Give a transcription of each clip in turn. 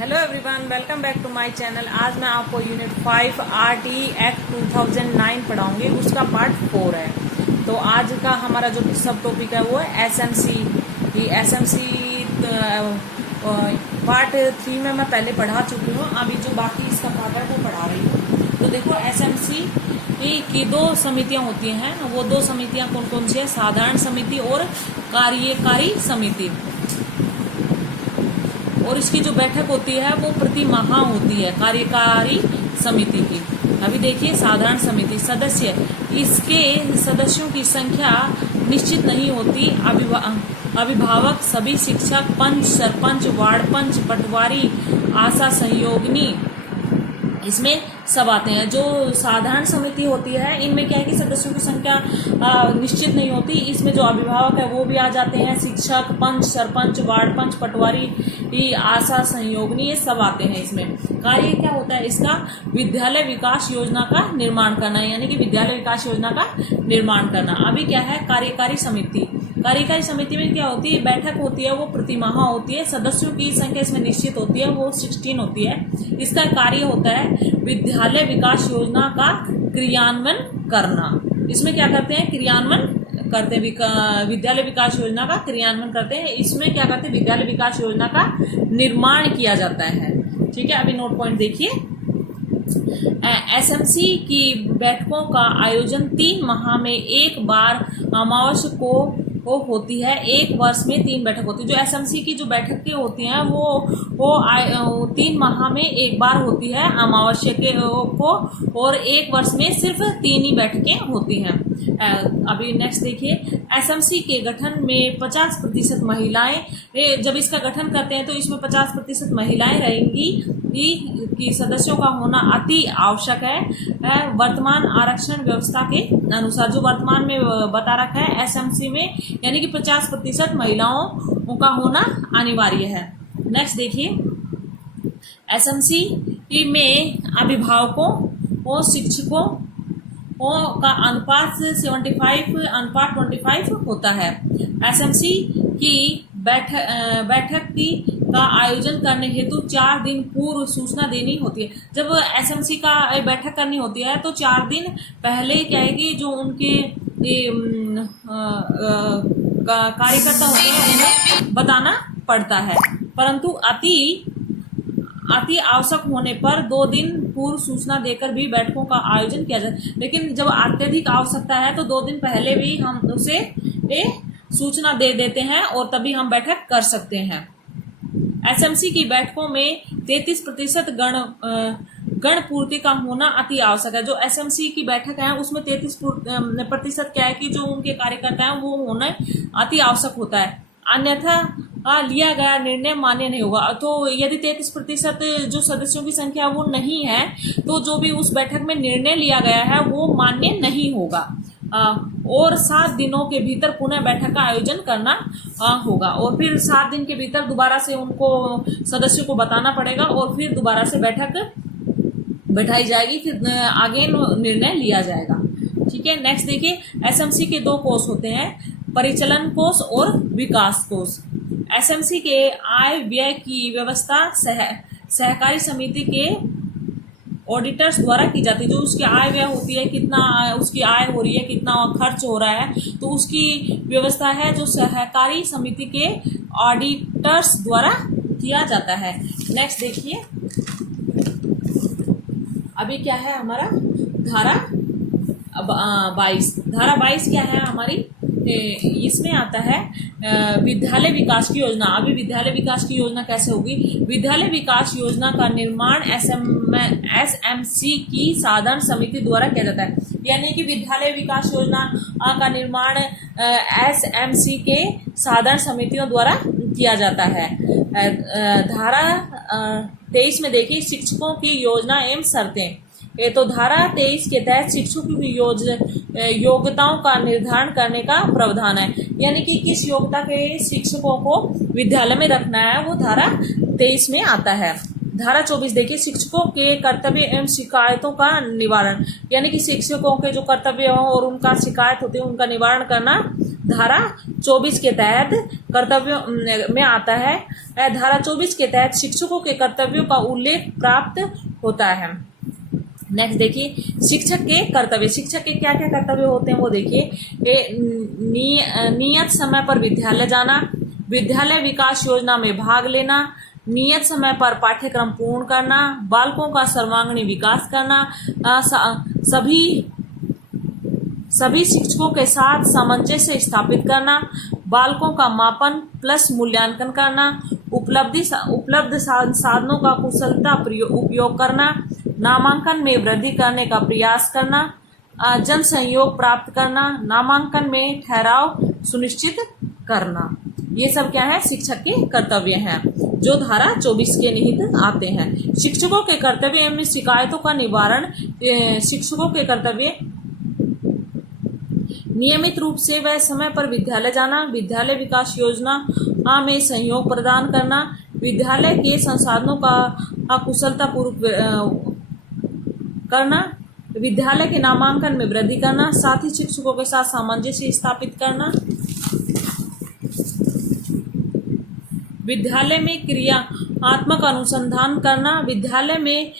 Hello everyone, welcome back to my channel. आज मैं आपको यूनिट 5 आरटी एक्ट 2009 पढ़ाऊंगी। उसका पार्ट 4 है। तो आज का हमारा जो सब टॉपिक है वो है एसएमसी। ये एसएमसी पार्ट 3 में मैं पहले पढ़ा चुकी हूँ। अभी जो बाकी इसका पार्ट है वो पढ़ा रही हूँ। तो देखो, एसएमसी की दो समितियां होती हैं। वो दो समितियां कौन कौन सी है? साधारण समिति और कार्यकारी समिति। और इसकी जो बैठक होती है वो प्रति माह होती है कार्यकारी समिति की। अभी देखिए, साधारण समिति सदस्य, इसके सदस्यों की संख्या निश्चित नहीं होती। अभिभावक, सभी शिक्षक, पंच, सरपंच, वार्ड पंच, पटवारी, आशा सहयोगिनी, इसमें सब आते हैं। जो साधारण समिति होती है, इनमें क्या है कि सदस्यों की संख्या निश्चित नहीं होती। इसमें जो अभिभावक है वो भी आ जाते हैं, शिक्षक, पंच, सरपंच, वार्ड पंच, पटवारी, आशा सहयोगिनी, ये सब आते हैं। इसमें कार्य क्या होता है इसका? विद्यालय विकास योजना का निर्माण करना, यानी कि विद्यालय विकास योजना का निर्माण करना। अभी क्या है? कार्यकारी समिति। कार्यकारी समिति में क्या होती है? बैठक होती है, वो प्रति माह होती है। सदस्यों की संख्या इसमें निश्चित होती है, वो 16 होती है। इसका कार्य होता है विद्यालय विकास योजना का क्रियान्वयन करना। इसमें क्या करते हैं? क्रियान्वयन करते हैं। विद्यालय विकास योजना का क्रियान्वयन करते हैं। इसमें क्या करते हैं? विद्यालय विकास योजना का निर्माण किया जाता है। ठीक है, अभी नोट पॉइंट देखिए। एसएमसी की बैठकों का आयोजन 3 माह में एक बार अमावस्या को होती है। एक वर्ष में 3 बैठक होती है। जो एसएमसी की जो बैठकें होती हैं वो 3 माह में एक बार होती है अमावस्या को, और एक वर्ष में सिर्फ 3 ही बैठकें होती हैं। अभी नेक्स्ट देखिए, एसएमसी के गठन में 50% महिलाएं, जब इसका गठन करते हैं तो इसमें 50% महिलाएं रहेंगी। कि सदस्यों का होना अति आवश्यक है। वर्तमान आरक्षण व्यवस्था के अनुसार, जो वर्तमान में बता रखा है एसएमसी में, यानी कि 50% महिलाओं का होना अनिवार्य है। नेक्स्ट देखिए, एसएमसी में अभिभावकों और शिक्षकों का अनुपात 75:25 होता है। एसएमसी की बैठक का आयोजन करने हेतु 4 दिन पूर्व सूचना देनी होती है। जब एसएमसी का बैठक करनी होती है तो 4 दिन पहले क्या है कि जो उनके कार्यकर्ता होते हैं उन्हें बताना पड़ता है। परंतु अति आवश्यक होने पर 2 दिन पूर्व सूचना देकर भी बैठकों का आयोजन किया जाता है। लेकिन जब अत्यधिक आवश्यकता है तो 2 दिन पहले भी हम उसे सूचना दे देते हैं और तभी हम बैठक कर सकते हैं। एसएमसी की बैठकों में 33% गण पूर्ति का होना अति आवश्यक है। जो एसएमसी की बैठक है उसमें 33% क्या है कि जो उनके कार्यकर्ता हैं वो होना अति आवश्यक होता है, अन्यथा लिया गया निर्णय मान्य नहीं होगा। तो यदि 33% जो सदस्यों की संख्या वो नहीं है तो जो भी उस बैठक में निर्णय लिया गया है वो मान्य नहीं होगा। और 7 दिनों के भीतर पुनः बैठक का आयोजन करना होगा। और फिर 7 दिन के भीतर दोबारा से उनको सदस्यों को बताना पड़ेगा और फिर दोबारा से बैठक बैठाई जाएगी, फिर आगे निर्णय लिया जाएगा। ठीक है, नेक्स्ट देखिए, एसएमसी के 2 कोष होते हैं, परिचालन कोष और विकास कोष। एसएमसी के आय व्यय की व्यवस्था सहकारी समिति के ऑडिटर्स द्वारा की जाती है। जो उसकी आय व्यय होती है, कितना उसकी आय हो रही है, कितना खर्च हो रहा है, तो उसकी व्यवस्था है जो सहकारी समिति के ऑडिटर्स द्वारा किया जाता है। नेक्स्ट देखिए, अभी क्या है हमारा धारा 22। धारा 22 क्या है हमारी? इसमें आता है विद्यालय विकास की योजना। अभी विद्यालय विकास की योजना कैसे होगी? विद्यालय विकास योजना का निर्माण एसएमसी की साधारण समिति द्वारा किया जाता है। यानी कि विद्यालय विकास योजना का निर्माण एसएमसी के साधारण समितियों द्वारा किया जाता है। धारा 23 में देखिए, शिक्षकों की योजना एवं शर्तें। तो धारा 23 के तहत शिक्षकों की योग्यताओं का निर्धारण करने का प्रावधान है। यानी कि किस योग्यता के शिक्षकों को विद्यालय में रखना है वो धारा 23 में आता है। धारा 24 देखिए, शिक्षकों के कर्तव्य एवं शिकायतों का निवारण, यानी कि शिक्षकों के जो कर्तव्य हो और उनका शिकायत होती है उनका निवारण करना धारा 24 के तहत कर्तव्यों में आता है। धारा 24 के तहत शिक्षकों के कर्तव्यों का उल्लेख प्राप्त होता है। नेक्स्ट देखिए, शिक्षक के कर्तव्य, शिक्षक के क्या क्या कर्तव्य होते हैं वो देखिए। नियत समय पर विद्यालय जाना, विद्यालय विकास योजना में भाग लेना, नियत समय पर पाठ्यक्रम पूर्ण करना, बालकों का सर्वांगीण विकास करना, सभी शिक्षकों के साथ सामंजस्य स्थापित करना, बालकों का मापन प्लस मूल्यांकन करना, उपलब्ध साधनों का कुशलता उपयोग करना, नामांकन में वृद्धि करने का प्रयास करना, जन सहयोग प्राप्त करना, नामांकन में ठहराव सुनिश्चित करना। ये सब क्या है, शिक्षक के कर्तव्य हैं जो धारा 24 के निहित आते हैं। शिक्षकों के कर्तव्य एवं शिकायतों का निवारण, शिक्षकों के कर्तव्य नियमित रूप से व समय पर विद्यालय जाना, विद्यालय विकास योजना में सहयोग प्रदान करना, विद्यालय के संसाधनों का कुशलता पूर्वक करना, विद्यालय के नामांकन में वृद्धि करना, साथ ही शिक्षकों के साथ सामंजस्य स्थापित करना, विद्यालय में क्रियात्मक अनुसंधान करना, विद्यालय में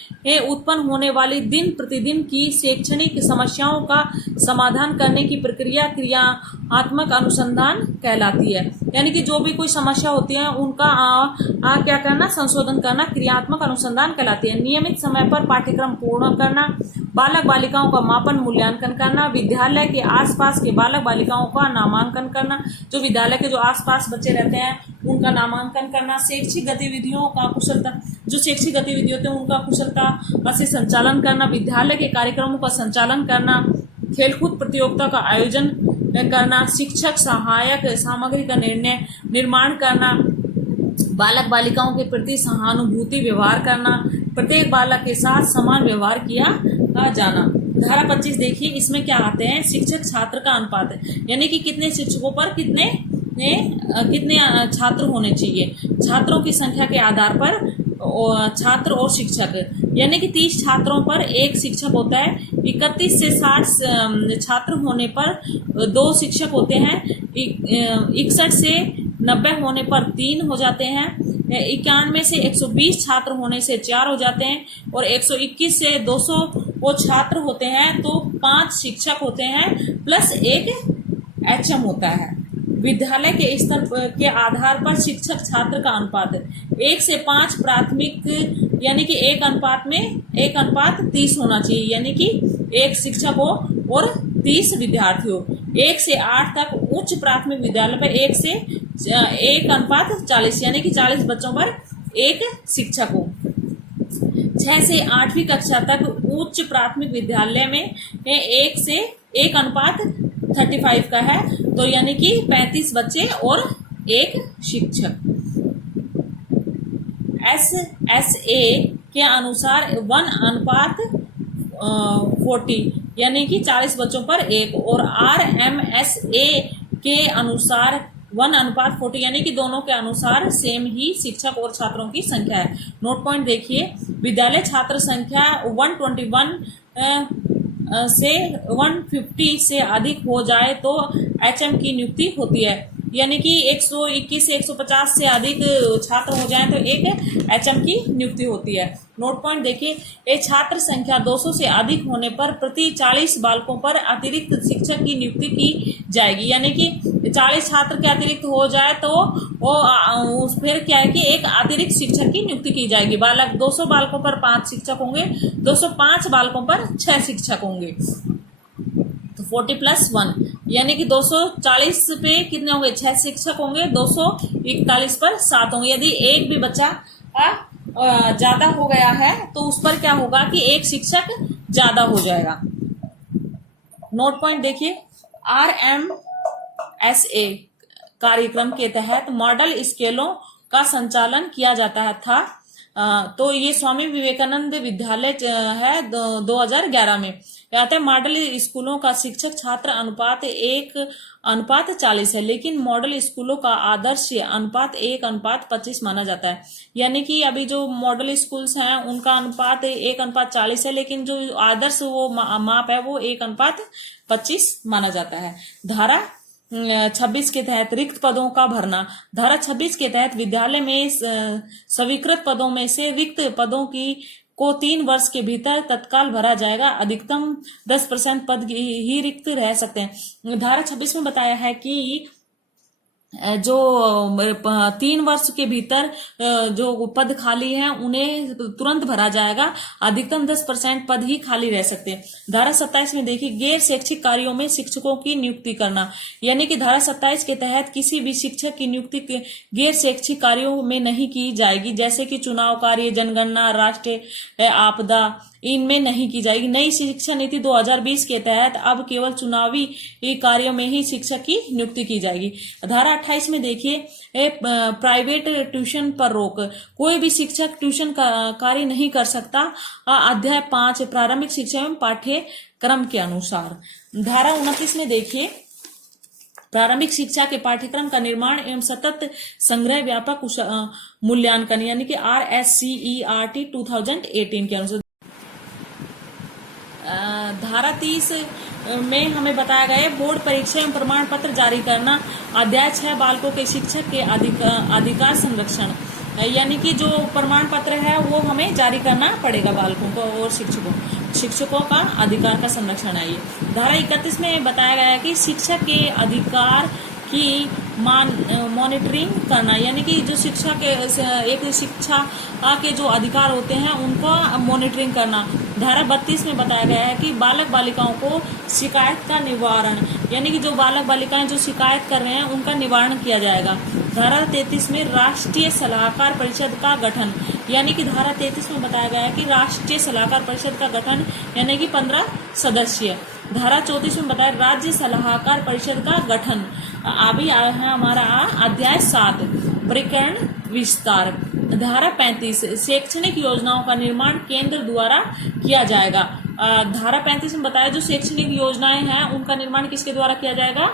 उत्पन्न होने वाली दिन प्रतिदिन की शैक्षणिक समस्याओं का समाधान करने की प्रक्रिया क्रियात्मक अनुसंधान कहलाती है। यानी कि जो भी कोई समस्या होती है उनका क्या करना, संशोधन करना क्रियात्मक अनुसंधान कहलाती है। नियमित समय पर पाठ्यक्रम पूर्ण करना, बालक बालिकाओं का मापन मूल्यांकन करना, विद्यालय के आसपास के बालक बालिकाओं का नामांकन करना, जो विद्यालय के जो आसपास बच्चे रहते हैं उनका नामांकन करना, शैक्षिक गतिविधियों का कुशलता, जो शैक्षिक गतिविधि होते हैं उनका कुशलता से संचालन करना, विद्यालय के कार्यक्रमों का संचालन करना, खेलकूद प्रतियोगिता का आयोजन करना, शिक्षक सहायक सामग्री का निर्माण करना, बालक बालिकाओं के प्रति सहानुभूति व्यवहार करना, प्रत्येक बालक के साथ समान व्यवहार किया जाना। धारा 25 देखिए, इसमें क्या आते हैं, शिक्षक छात्र का अनुपात, यानी कि कितने शिक्षकों पर कितने छात्र होने चाहिए। छात्रों की संख्या के आधार पर छात्र और शिक्षक, यानी कि 30 छात्रों पर एक शिक्षक होता है। 31 से 60 छात्र होने पर 2 शिक्षक होते हैं। 61 से 90 होने पर 3 हो जाते हैं। 91 से 120 छात्र होने से 4 हो जाते हैं। और 121 से 200 वो छात्र होते हैं तो 5 शिक्षक होते हैं प्लस एक HM होता है। विद्यालय के स्तर के आधार पर शिक्षक छात्र का अनुपात 1 से 5 प्राथमिक, यानी कि 1:30 होना चाहिए, यानी कि 1 शिक्षक हो और 30 विद्यार्थी हो। 1 से 8 तक उच्च प्राथमिक विद्यालय पर 1:40, यानी कि 40 बच्चों पर 1 शिक्षक हो। 6 से 8वीं कक्षा तक उच्च प्राथमिक विद्यालय में 1:35 का है, तो यानी कि 35 बच्चे और 1 शिक्षक। SSA के अनुसार 1:40, यानी कि 40 बच्चों पर 1, और RMSA के अनुसार 1:40, यानी कि दोनों के अनुसार सेम ही शिक्षक और छात्रों की संख्या है। नोट पॉइंट देखिए, विद्यालय छात्र संख्या 121 से 150 से अधिक हो जाए तो HM की नियुक्ति होती है, यानी कि 121 से 150 से अधिक छात्र हो जाएं तो एक HM की नियुक्ति होती है। नोट पॉइंट देखिए, एक छात्र संख्या 200 से अधिक होने पर प्रति 40 बालकों पर अतिरिक्त शिक्षक की नियुक्ति की जाएगी, यानी कि 40 छात्र के अतिरिक्त हो जाए तो वो फिर क्या है कि एक अतिरिक्त शिक्षक की नियुक्ति की जाएगी। 200 बालकों पर 5 शिक्षक होंगे, 205 बालकों पर 6 शिक्षक होंगे, तो 40 + 1, यानी कि 240 पे कितने होंगे, 6 शिक्षक होंगे, 241 पर 7 होंगे। यदि एक भी बच्चा ज्यादा हो गया है तो उस पर क्या होगा कि एक शिक्षक ज्यादा हो जाएगा। नोट पॉइंट देखिए, RMSA कार्यक्रम के तहत मॉडल स्केलों का संचालन किया जाता था। तो ये स्वामी विवेकानंद विद्यालय है 2011 में। कहते हैं मॉडल स्कूलों का शिक्षक छात्र अनुपात 1:40 है, लेकिन मॉडल स्कूलों का आदर्श अनुपात 1:25 माना जाता है। यानी कि अभी जो मॉडल स्कूल्स हैं उनका अनुपात 1:40 है, लेकिन जो आदर्श वो माप है वो 1:25 माना जाता है। धारा 26 के तहत रिक्त पदों का भरना। धारा 26 के तहत विद्यालय में स्वीकृत पदों में से रिक्त पदों को 3 वर्ष के भीतर तत्काल भरा जाएगा। अधिकतम 10% पद ही रिक्त रह सकते हैं। धारा 26 में बताया है कि जो 3 वर्ष के भीतर जो पद खाली हैं उन्हें तुरंत भरा जाएगा। अधिकतम 10% पद ही खाली रह सकते हैं। धारा 27 में देखिए गैर शैक्षिक कार्यों में शिक्षकों की नियुक्ति करना। यानी कि धारा 27 के तहत किसी भी शिक्षक की नियुक्ति गैर शैक्षिक कार्यों में नहीं की जाएगी, जैसे कि चुनाव कार्य, जनगणना, राष्ट्रीय आपदा, इनमें नहीं की जाएगी। नई शिक्षा नीति 2020 के तहत अब केवल चुनावी कार्यों में ही शिक्षक की नियुक्ति की जाएगी। धारा 28 में देखिए प्राइवेट ट्यूशन पर रोक। कोई भी शिक्षक ट्यूशन कार्य नहीं कर सकता अध्याय 5 प्रारंभिक शिक्षा एवं पाठ्यक्रम के अनुसार। धारा 29 में देखिए प्रारंभिक शिक्षा के पाठ्यक्रम का निर्माण एवं सतत संग्रह व्यापक मूल्यांकन, यानी कि RSCERT 2018 के अनुसार। धारा 30 में हमें बताया गया है बोर्ड परीक्षा एवं प्रमाण पत्र जारी करना। अध्याय 6 बालकों के शिक्षक के अधिकार संरक्षण। यानी कि जो प्रमाण पत्र है वो हमें जारी करना पड़ेगा बालकों को और शिक्षकों का अधिकार का संरक्षण है ये। धारा 31 में बताया गया है कि शिक्षक के अधिकार की मॉनिटरिंग करना। यानी कि जो शिक्षा के एक शिक्षा के जो अधिकार होते हैं उनको मॉनिटरिंग करना। धारा 32 में बताया गया है कि बालक बालिकाओं को शिकायत का निवारण, यानी कि जो बालक बालिकाएं जो शिकायत कर रहे हैं उनका निवारण किया जाएगा। धारा 33 में राष्ट्रीय सलाहकार परिषद का गठन। यानी कि धारा 33 में बताया गया है कि राष्ट्रीय सलाहकार परिषद का गठन, यानी कि 15 सदस्य। धारा 34 में बताया राज्य सलाहकार परिषद का गठन। अभी आया है हमारा अध्याय 7 प्रकरण विस्तार। धारा 35 शैक्षणिक योजनाओं का निर्माण केंद्र द्वारा किया जाएगा। धारा 35 में बताया जो शैक्षणिक योजनाएं हैं उनका निर्माण किसके द्वारा किया जाएगा?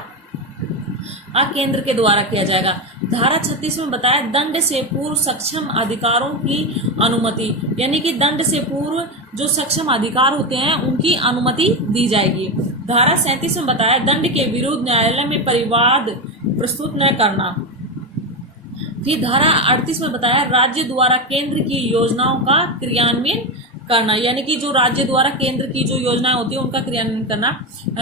केंद्र के द्वारा किया जाएगा। धारा 36 में बताया दंड से पूर्व सक्षम अधिकारों की अनुमति। यानी कि दंड से पूर्व जो सक्षम अधिकार होते हैं उनकी अनुमति दी जाएगी। धारा 37 में बताया दंड के विरुद्ध न्यायालय में परिवाद प्रस्तुत न करना। फिर धारा 38 में बताया राज्य द्वारा केंद्र की योजनाओं का क्रियान्वयन करना। यानी कि जो राज्य द्वारा केंद्र की जो योजनाएं होती है उनका क्रियान्वयन करना।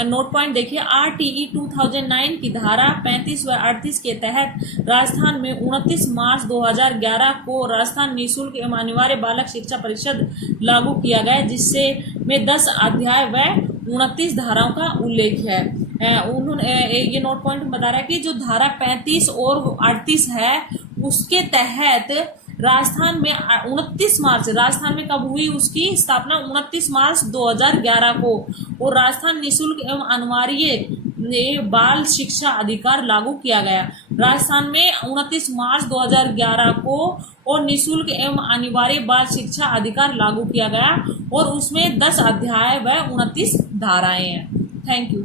नोट पॉइंट देखिए RTE 2009 की धारा 35 व 38 के तहत राजस्थान में 29 मार्च 2011 को राजस्थान निःशुल्क एवं अनिवार्य बालक शिक्षा परिषद लागू किया गया, जिससे में 10 अध्याय व 29 धाराओं का उल्लेख है। उन्होंने ये नोट पॉइंट बता रहा है कि जो धारा 35 और 38 है उसके तहत राजस्थान में 29 मार्च, राजस्थान में कब हुई उसकी स्थापना? 29 मार्च 2011 को। और राजस्थान निःशुल्क एवं अनिवार्य बाल शिक्षा अधिकार लागू किया गया। राजस्थान में 29 मार्च 2011 को और निःशुल्क एवं अनिवार्य बाल शिक्षा अधिकार लागू किया गया और उसमें 10 अध्याय व 29 धाराएं हैं। Thank you.